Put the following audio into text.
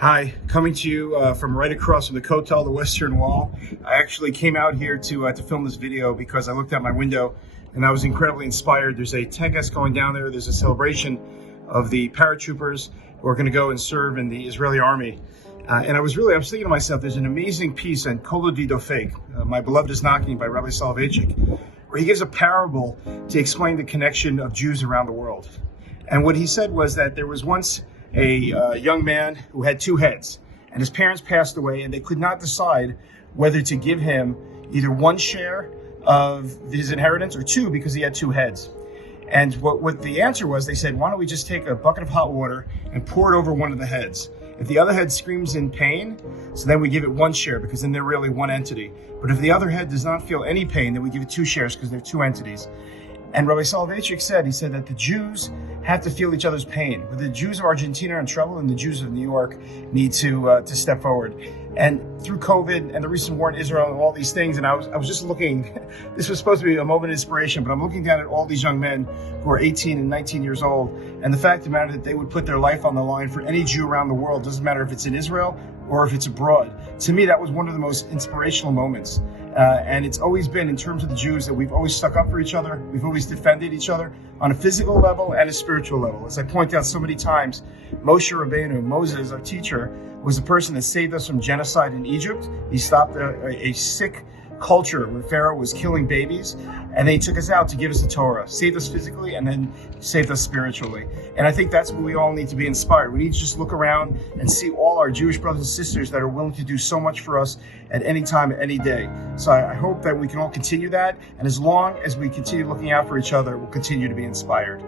Hi, coming to you from right across from the Kotel, the Western Wall. I actually came out here to film this video because I looked out my window and I was incredibly inspired. There's a Tegas going down there. There's a celebration of the paratroopers who are going to go and serve in the Israeli army. And I was thinking to myself, there's an amazing piece on Kol Fake, My Beloved is Knocking by Rabbi Soloveitchik, where he gives a parable to explain the connection of Jews around the world. And what he said was that there was once a young man who had two heads, and his parents passed away, and they could not decide whether to give him either one share of his inheritance or two because he had two heads. And what the answer was, they said, why don't we just take a bucket of hot water and pour it over one of the heads? If the other head screams in pain, so then we give it one share because then they're really one entity. But if the other head does not feel any pain, then we give it two shares because they're two entities. And Rabbi Soloveitchik said that the Jews have to feel each other's pain. The Jews of Argentina are in trouble, and the Jews of New York need to step forward. And through COVID and the recent war in Israel and all these things, and I was just looking, this was supposed to be a moment of inspiration, but I'm looking down at all these young men who are 18 and 19 years old, and the fact of the matter that they would put their life on the line for any Jew around the world, doesn't matter if it's in Israel or if it's abroad. To me, that was one of the most inspirational moments. And it's always been, in terms of the Jews, that we've always stuck up for each other. We've always defended each other on a physical level and a spiritual level. As I point out so many times, Moshe Rabbeinu, Moses, our teacher, was the person that saved us from genocide in Egypt. He stopped a sick culture where Pharaoh was killing babies, and then he took us out to give us the Torah, saved us physically, and then saved us spiritually. And I think that's what we all need to be inspired. We need to just look around and see all our Jewish brothers and sisters that are willing to do so much for us at any time, any day. So I hope that we can all continue that, and as long as we continue looking out for each other, we'll continue to be inspired.